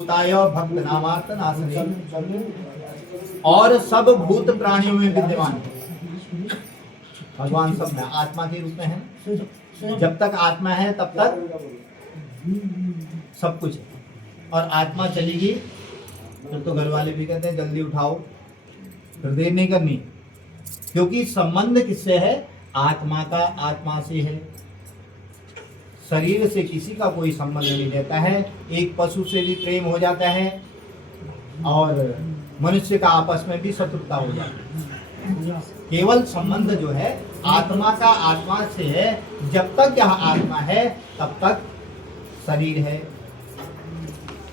भक्त नामार्थ नासने और सब भूत प्राणियों में विद्यमान भगवान सब में आत्मा के रूप में है। जब तक आत्मा है तब तक सब कुछ है, और आत्मा चलेगी तो घर वाले भी कहते हैं जल्दी उठाओ, फिर देर नहीं करनी, क्योंकि संबंध किससे है? आत्मा का आत्मा से है। शरीर से किसी का कोई संबंध नहीं रहता है। एक पशु से भी प्रेम हो जाता है और मनुष्य का आपस में भी शत्रुता हो जाती है। केवल संबंध जो है आत्मा का आत्मा से है। जब तक यह आत्मा है तब तक शरीर है,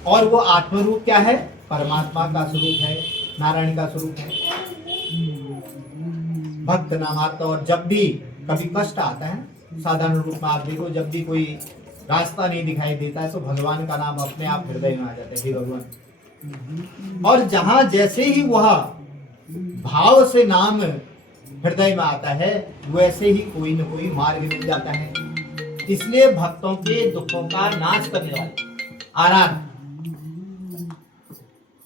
और वो आत्मरूप क्या है? परमात्मा का स्वरूप है, नारायण का स्वरूप है। भक्त नामार्थ। और जब भी कभी कष्ट आता है, साधारण रूप में आप देखो, जब भी कोई रास्ता नहीं दिखाई देता है तो भगवान का नाम अपने आप हृदय में आ जाता है, हे भगवान। और जहां जैसे ही वह भाव से नाम हृदय में आता है, वैसे ही कोई न कोई मार्ग मिल जाता है। इसलिए भक्तों के दुखों का नाश करने वाले आराध,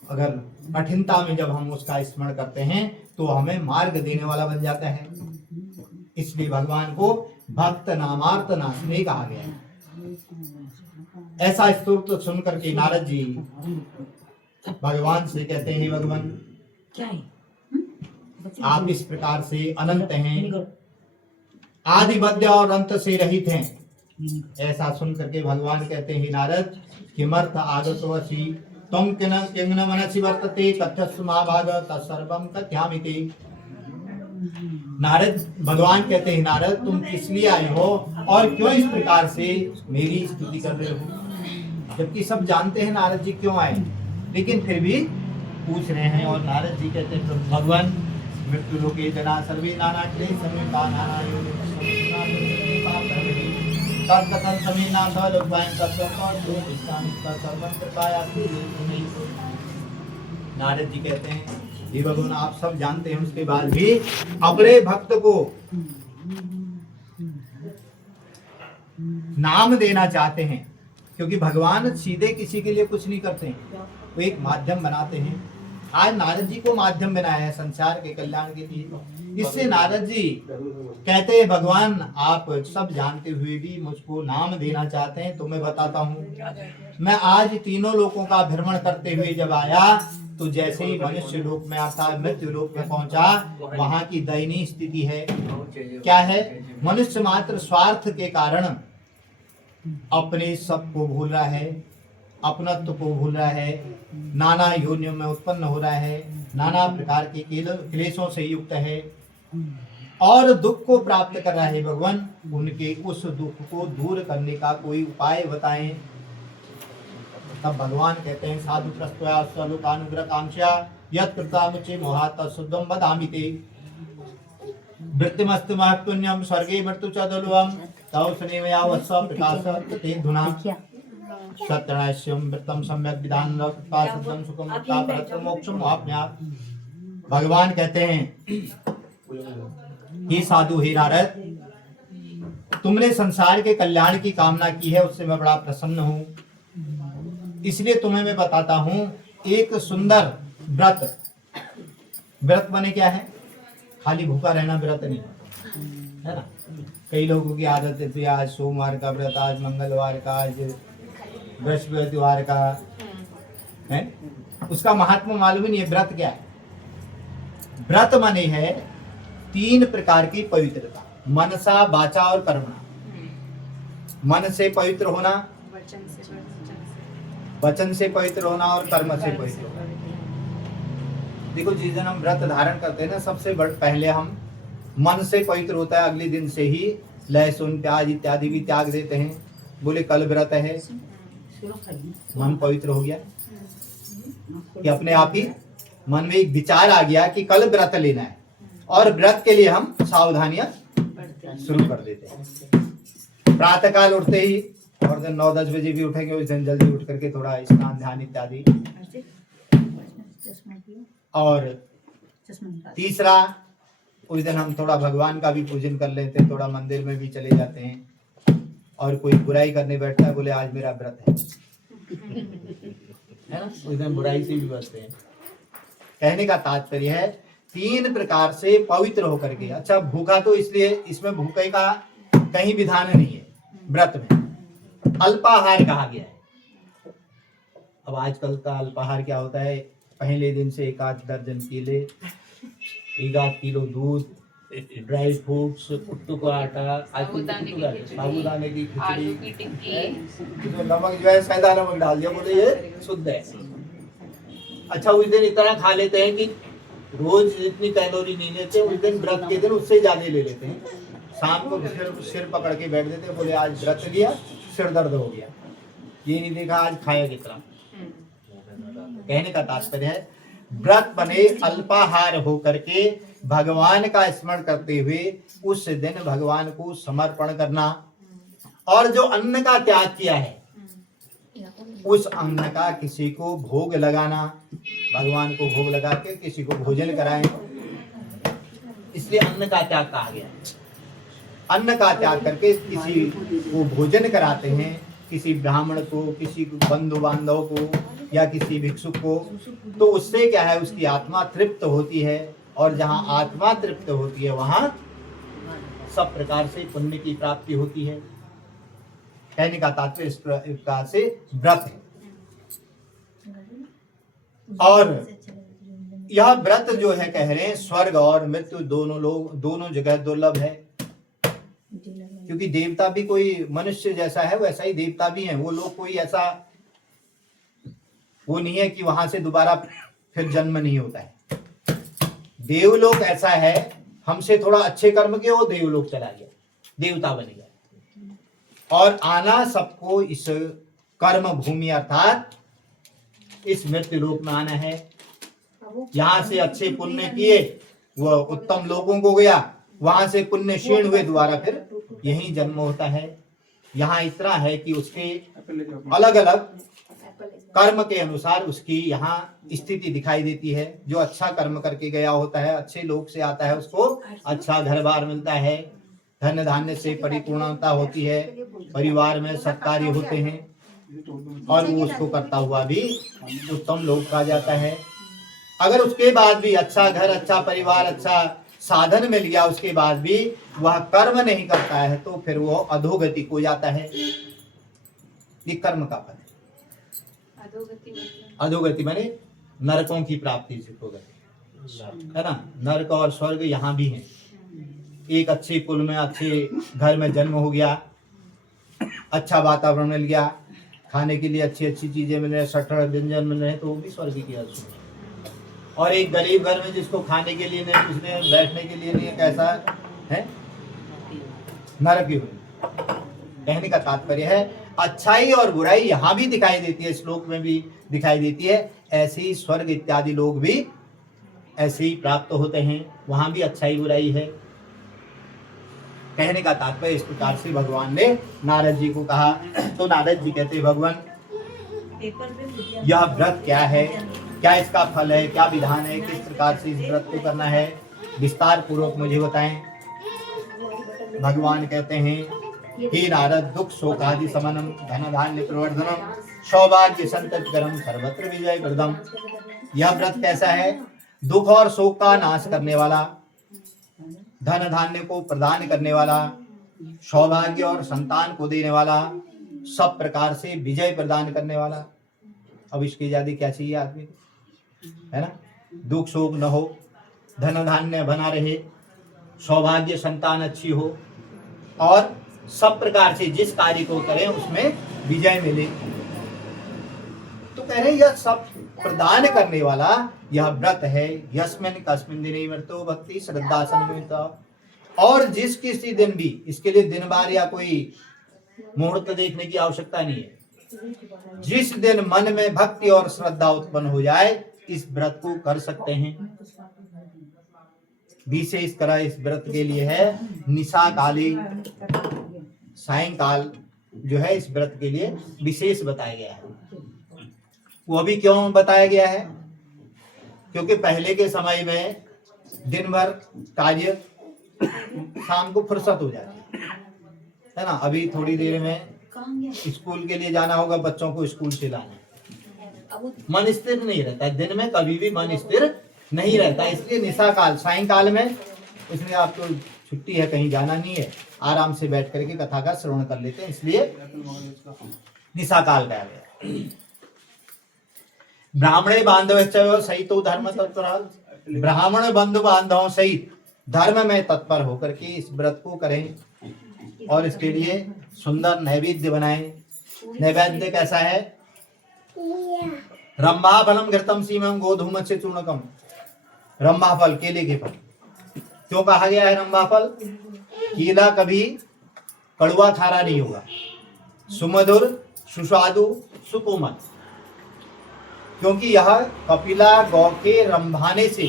अगर कठिनता में जब हम उसका स्मरण करते हैं तो हमें मार्ग देने वाला बन जाता है। इसलिए भगवान को भक्त नामार्थ नासने कहा गया है। ऐसा स्तोत्र सुन करके नारद जी भगवान से कहते हैं, भगवान क्या है? आप इस प्रकार से अनंत हैं, आदि मध्य और अंत से रहित हैं। ऐसा सुन करके भगवान कहते हैं, नारद किमर्थ आगतोऽसि त्वं किंन मनसि वर्तते तथ्यस्व महाभाग तत्सर्वं कथयामिते। नारद, भगवान कहते हैं, नारद तुम किस लिए आए हो और क्यों इस प्रकार से मेरी स्तुति कर रहे हो? जबकि सब जानते हैं नारद जी क्यों आए, लेकिन फिर भी पूछ रहे हैं। और नारद जी कहते हैं, भगवान मृत्यु लोके जना सर्वे नाना क्लेशं नाना तत्कथं समेना सलोकवान् तत्त्वं सर्वं कृपाया। नारद जी कहते हैं, हे भगवान आप सब जानते हैं, उसके बाद भी अपने भक्त को नाम देना चाहते हैं, क्योंकि भगवान सीधे किसी के लिए कुछ नहीं करते हैं, वो एक माध्यम बनाते हैं। आज नारद जी को माध्यम बनाया है संसार के कल्याण के लिए। इससे नारद जी कहते हैं, भगवान आप सब जानते हुए भी मुझको नाम देना चाहते हैं, तो मैं बताता हूँ। मैं आज तीनों लोकों का भ्रमण करते हुए जब आया तो जैसे ही मनुष्य लोक में आता, मृत्यु लोक में पहुंचा, वहां की दयनीय स्थिति है। क्या है? मनुष्य मात्र स्वार्थ के कारण अपने सब को भूल रहा है, अपनत्व को भूल रहा है, नाना योनियों में उत्पन्न हो रहा है, नाना प्रकार के क्लेशों से युक्त है और दुख को प्राप्त कर रहा है। भगवान उनके उस दुख को दूर करने का कोई उपाय बताएं। तब भगवान कहते हैं, साधु प्रस्तुया स्वलोकानुग्रह कांक्षा यत् कृतामुचे मोहात् शुद्धं वदामि ते वृत्तिमस्तु महत्पुण्यं स्वर्गे मृत्यु च दुर्लभं तव स्नेहया वत्स प्रकाशत् ते धुना सत्यनाश्यम वृत्तम सम्यक विधान रक्ता शुद्धं सुखं मुक्ता परत्र मोक्षं वाप्नुयात्। भगवान कहते हैं, हे साधु, हे नारद, तुमने संसार के कल्याण की कामना की है, उससे मैं बड़ा प्रसन्न हूँ। इसलिए तुम्हें मैं बताता हूँ एक सुंदर व्रत। व्रत माने क्या है? खाली भूखा रहना व्रत नहीं है ना। कई लोगों की आदत है, आज सोमवार का व्रत, आज मंगलवार का, आज बृहस्पतिवार का है। उसका महात्मा मालूम ही नहीं है। व्रत क्या है? व्रत माने है 3 प्रकार की पवित्रता, मनसा, वाचा और कर्मणा। मन से पवित्र होना, वचन से पवित्र होना और कर्म से पवित्र होना। देखो, जिस दिन हम व्रत धारण करते हैं ना, सबसे पहले हम मन से पवित्र होता है। अगले दिन से ही लहसुन प्याज इत्यादि भी त्याग देते हैं। बोले कल व्रत है, मन पवित्र हो गया कि अपने आप ही मन में एक विचार आ गया कि कल व्रत लेना है, और व्रत के लिए हम सावधानियां शुरू कर देते हैं। प्रातः काल उठते ही, और दिन 9-10 बजे भी उठेंगे, उस दिन जल्दी उठ करके थोड़ा स्नान ध्यान इत्यादि। और तीसरा, उस दिन हम थोड़ा भगवान का भी पूजन कर लेते हैं, थोड़ा मंदिर में भी चले जाते हैं। और कोई बुराई करने बैठता है, बोले आज मेरा व्रत है, है ना, उस दिन बुराई से भी बचते हैं। कहने का तात्पर्य है 3 प्रकार से पवित्र होकर के। अच्छा, भूखा तो इसलिए इसमें भूखे का कहीं विधान नहीं है, व्रत में अल्पाहार कहा गया है। अब आजकल का अल्पाहार क्या होता है, पहले दिन से 1 दर्जन केले, 1 किलो दूध, ड्राई फ्रूट्स, कुट्टू का आटा, साबूदाने की खिचड़ी, इसमें नमक जो है सादा नमक डाल दिया, बोले ये शुद्ध है। अच्छा, उस दिन इतना खा लेते हैं कि रोज जितनी कैलोरी नहीं लेते, उस दिन व्रत के दिन उससे ज्यादा ले लेते हैं। शाम को सिर पकड़ के बैठ देते, बोले आज व्रत लिया, सिर दर्द हो गया, ये नहीं देखा आज खाया कितना। कहने का तात्पर्य है व्रत बने अल्पाहार हो करके भगवान का स्मरण करते हुए उस दिन भगवान को समर्पण करना, और जो अन्न का त्याग किया है उस अन्न का किसी को भोग लगाना, भगवान को भोग लगा के किसी को भोजन कराएं, इसलिए अन्न का त्याग कहा गया। अन्न का त्याग करके किसी को भोजन कराते हैं, किसी ब्राह्मण को, किसी बंधु बांधव को या किसी भिक्षुक को, तो उससे क्या है, उसकी आत्मा तृप्त होती है, और जहाँ आत्मा तृप्त होती है वहां सब प्रकार से पुण्य की प्राप्ति होती है। कहने का तात्पर्य इस प्रकार से व्रत है। और यह व्रत जो है कह रहे हैं स्वर्ग और मृत्यु दोनों जगह दुर्लभ है, क्योंकि देवता भी कोई मनुष्य जैसा है वैसा ही देवता भी हैं। वो लोग कोई ऐसा वो नहीं है कि वहां से दोबारा फिर जन्म नहीं होता है। देवलोक ऐसा है, हमसे थोड़ा अच्छे कर्म किए वो देवलोक चला गया, देवता बन गया। और आना सबको इस कर्म भूमि अर्थात इस मृत्यु लोक में आना है। यहाँ से अच्छे पुण्य किए वह उत्तम लोगों को गया, वहां से पुण्य क्षीण हुए दोबारा फिर यही जन्म होता है। यहाँ इतना है कि उसके अलग अलग कर्म के अनुसार उसकी यहाँ स्थिति दिखाई देती है। जो अच्छा कर्म करके गया होता है, अच्छे लोग से आता है, उसको अच्छा घर बार मिलता है, धन धान्य से परिपूर्णता होती है, परिवार में सत्कार्य होते हैं, और वो उसको करता हुआ भी उत्तम लोग कहा जाता है। अगर उसके बाद भी अच्छा घर, अच्छा परिवार, अच्छा साधन मिल गया, उसके बाद भी वह कर्म नहीं करता है, तो फिर वो अधोगति को जाता है। ये कर्म का फल है। अधोगति माने नरकों की प्राप्ति है ना। नरक और स्वर्ग यहाँ भी हैं। एक अच्छे कुल में, अच्छे घर में जन्म हो गया, अच्छा वातावरण मिल गया, खाने के लिए अच्छी अच्छी चीजें मिल रही, सठर व्यंजन मिल रहे हैं, तो वो भी स्वर्ग की अर्थ है। और एक गरीब घर में जिसको खाने के लिए नहीं, कुछ नहीं, बैठने के लिए नहीं, कैसा है, नरक ही हुई। कहने का तात्पर्य है अच्छाई और बुराई यहाँ भी दिखाई देती है, श्लोक में भी दिखाई देती है। ऐसे ही स्वर्ग इत्यादि लोग भी ऐसे ही प्राप्त होते हैं, वहां भी अच्छाई बुराई है। कहने का तात्पर्य इस प्रकार से भगवान ने नारद जी को कहा। तो नारद जी कहते भगवान यह व्रत क्या है, क्या इसका फल है, क्या विधान है, किस प्रकार से इस व्रत को करना है, विस्तार पूर्वक मुझे बताएं। भगवान कहते हैं हे नारद, दुख शोक आदि समनम, धन धान्य प्रवर्धनम, सौभाग्य संततिकरम, सर्वत्र विजय प्रदम। यह व्रत कैसा है, दुख और शोक का नाश करने वाला, धन धान्य को प्रदान करने वाला, सौभाग्य और संतान को देने वाला, सब प्रकार से विजय प्रदान करने वाला। अब इसके ज्यादा क्या चाहिए आदमी को, है ना। दुख शोक न हो, धन धान्य बना रहे, सौभाग्य संतान अच्छी हो, और सब प्रकार से जिस कार्य को करें उसमें विजय मिले। तो कह रहे यह सब प्रदान करने वाला यह व्रत है। यस्मिन कस्मिन दिने मृतो भक्ति श्रद्धा सन्निहिता। और जिस किसी दिन भी, इसके लिए दिन बार या कोई मुहूर्त देखने की आवश्यकता नहीं है, जिस दिन मन में भक्ति और श्रद्धा उत्पन्न हो जाए इस व्रत को कर सकते हैं। विशेष तरह इस व्रत के लिए है निशा काली, सायंकाल जो है इस व्रत के लिए विशेष बताया गया है। वो भी क्यों बताया गया है, क्योंकि पहले के समय में दिन भर कार्य, शाम को फुर्सत हो जाती है ना। अभी थोड़ी देर में स्कूल के लिए जाना होगा, बच्चों को स्कूल से लाना, मन स्थिर नहीं रहता है, दिन में कभी भी मन स्थिर नहीं रहता, इसलिए निशा काल सायंकाल में, इसलिए आपको छुट्टी है, कहीं जाना नहीं है, आराम से बैठ करके कथा का श्रवण कर लेते हैं, इसलिए निशा काल कहा गया। ब्राह्मणे बांधव सहित धर्म तत्पर, ब्राह्मण बंधु बांधवों सहित धर्म में तत्पर होकर के इस व्रत को करें और इसके लिए सुंदर नैवेद्य बनाएं। नैवेद्य कैसा है? रंभा फलम घृतम सीमम गोधूम से चूर्णकम। रंभा फल, केले के फल। क्यों कहा गया है रंभा फल? केला कभी कड़वा खारा नहीं होगा, सुमधुर सुस्वादु सुकोमल, क्योंकि यह कपिला गौ के रंभाने से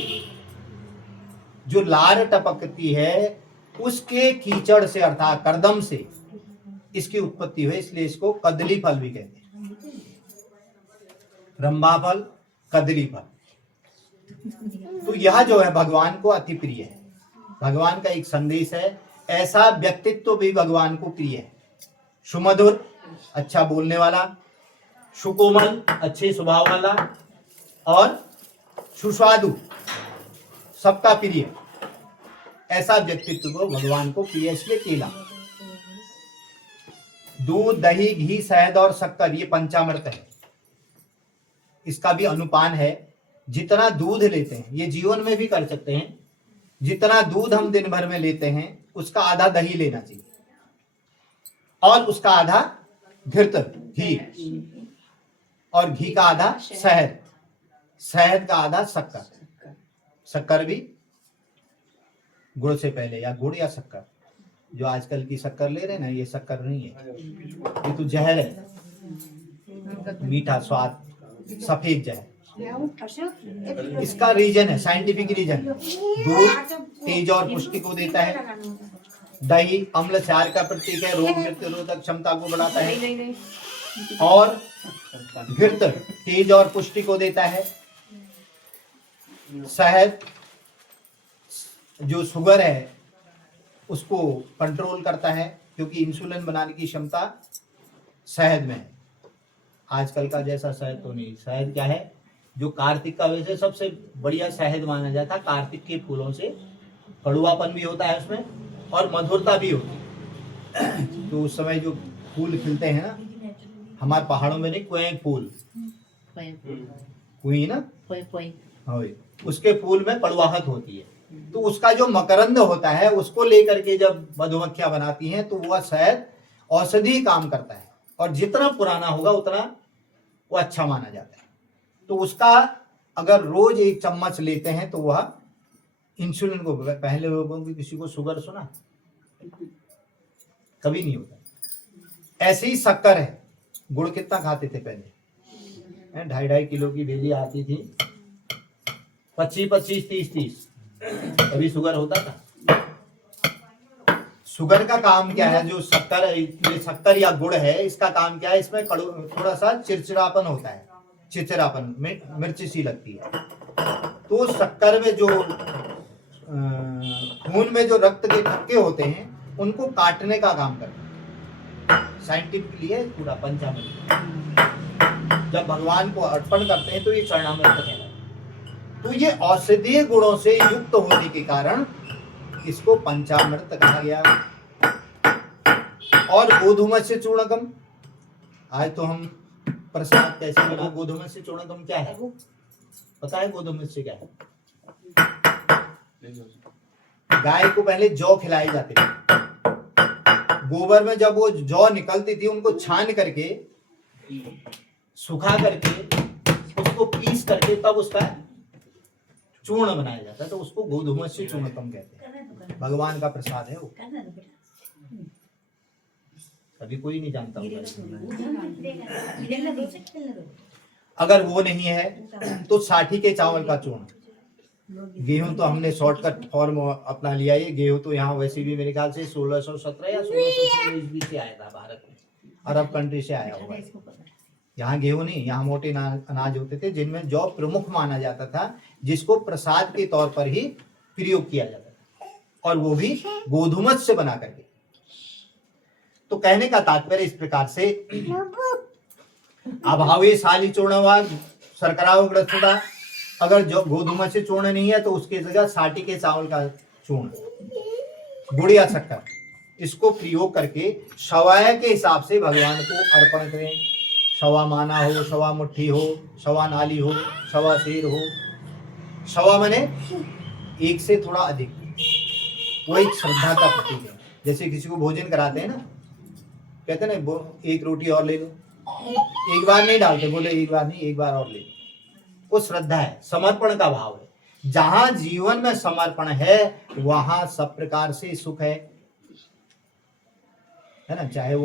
जो लार टपकती है उसके कीचड़ से अर्थात कर्दम से इसकी उत्पत्ति हुई, इसलिए इसको कदली फल भी कहते हैं। रंभा फल, कदली फल। तो यह जो है भगवान को अति प्रिय है, भगवान का एक संदेश है। ऐसा व्यक्तित्व भी भगवान को प्रिय है। सुमधुर, अच्छा बोलने वाला, सुकोमल, अच्छे स्वभाव वाला, और सुस्वादु, सबका प्रिय, ऐसा व्यक्तित्व को भगवान को प्रिय, इसलिए केला। दूध, दही, घी, शहद और शक्कर, ये पंचामृत है। इसका भी अनुपान है। जितना दूध लेते हैं, ये जीवन में भी कर सकते हैं, जितना दूध हम दिन भर में लेते हैं उसका आधा दही लेना चाहिए, और उसका आधा घृत घी, और घी का आधा शहद, शहद का आधा शक्कर। शक्कर भी गुड़ से पहले, या गुड़ या शक्कर। जो आजकल की शक्कर ले रहे हैं ना, ये शक्कर नहीं है, ये तो जहर है, मीठा स्वाद, सफेद जहर। इसका रीजन है, साइंटिफिक रीजन। दूध तेज और पुष्टि को देता है, दही अम्ल क्षार का प्रतीक है, रोग प्रतिरोधक क्षमता को बढ़ाता है, और घृत तेज और पुष्टि को देता है। शहद जो शुगर है उसको कंट्रोल करता है, क्योंकि इंसुलिन बनाने की क्षमता शहद में है। आजकल का जैसा शहद तो नहीं। शहद क्या है? जो कार्तिक का वैसे सबसे बढ़िया शहद माना जाता है। कार्तिक के फूलों से कड़वापन भी होता है उसमें, और मधुरता भी होती है। तो उस समय जो फूल खिलते हैं ना, हमारे पहाड़ों में नहीं, क्वें फूल, कुई ना, उसके फूल में कड़वाहट होती है, तो उसका जो मकरंद होता है उसको लेकर के जब मधुमक्खियां बनाती हैं तो वह शहद औषधि काम करता है, और जितना पुराना होगा उतना वो अच्छा माना जाता है। तो उसका अगर रोज एक चम्मच लेते हैं तो वह इंसुलिन को, पहले लोगों की किसी को शुगर सुना? कभी नहीं होता। ऐसे ही शक्कर है। गुड़ कितना खाते थे पहले? 2.5 किलो की डेली आती थी, 25, 30। कभी शुगर होता था? शुगर का काम क्या है? जो शक्कर या गुड़ है, इसका काम क्या है? इसमें थोड़ा सा चिड़चिड़ापन होता है, चिड़चिड़ापन, मिर्ची सी लगती है। तो शक्कर में जो खून में जो रक्त के थक्के होते हैं उनको काटने का काम करता है। साइंटिफिकली है पूरा पंचामृत। जब भगवान को अर्पण करते हैं तो ये चरणामृत कहलाता है। तो ये औषधीय गुणों से युक्त होने के कारण इसको पंचामृत कहा गया। और गोधूम से चूर्णकम, आज तो हम प्रसाद कैसे बना? गोधूम से चूर्णकम क्या है पता है? गोधूम से क्या है? गाय को पहले जौ खिलाए जाते थे। गोबर में जब वो जौ निकलती थी उनको छान करके, सुखा करके, उसको पीस करके तब उसका चूर्ण बनाया जाता है। तो उसको गोधूम से चूर्णकम कहते हैं। भगवान का प्रसाद है वो। अभी कोई नहीं जानता होगा। अगर वो नहीं है तो साठी के चावल का चूर्ण। गेहूं तो हमने शॉर्टकट फॉर्म अपना लिया। ये गेहूं तो यहाँ वैसे भी मेरे ख्याल से 1617 या 1616 ईस्वी से आया था भारत में, अरब कंट्री से आया हुआ। यहाँ गेहूं नहीं, यहाँ मोटे अनाज होते थे जिनमें जौ प्रमुख माना जाता था, जिसको प्रसाद के तौर पर ही प्रयोग किया जाता था, और वो भी गोधूमज से बना करके। तो कहने का तात्पर्य इस प्रकार से, अभावे शाली चूर्णवाद शर्करा व ग्रस्तता, अगर जो गोधूम से चूर्ण नहीं है तो उसकी जगह साटी के चावल का चूर्ण, गुड़ या शक्कर, इसको प्रयोग करके सवाय के हिसाब से भगवान को अर्पण करें। सवा माना हो, सवा मुट्ठी हो, सवा नाली हो, सवा शेर हो। सवा माने एक से थोड़ा अधिक, वो एक श्रद्धा का प्रतीक है। जैसे किसी को भोजन कराते हैं ना, कहते हैं ना एक रोटी और ले लो, एक बार नहीं डालते, बोले एक बार नहीं, एक बार और ले लो। वो श्रद्धा है, समर्पण का भाव है। जहां जीवन में समर्पण है वहां सब प्रकार से सुख है ना, चाहे वो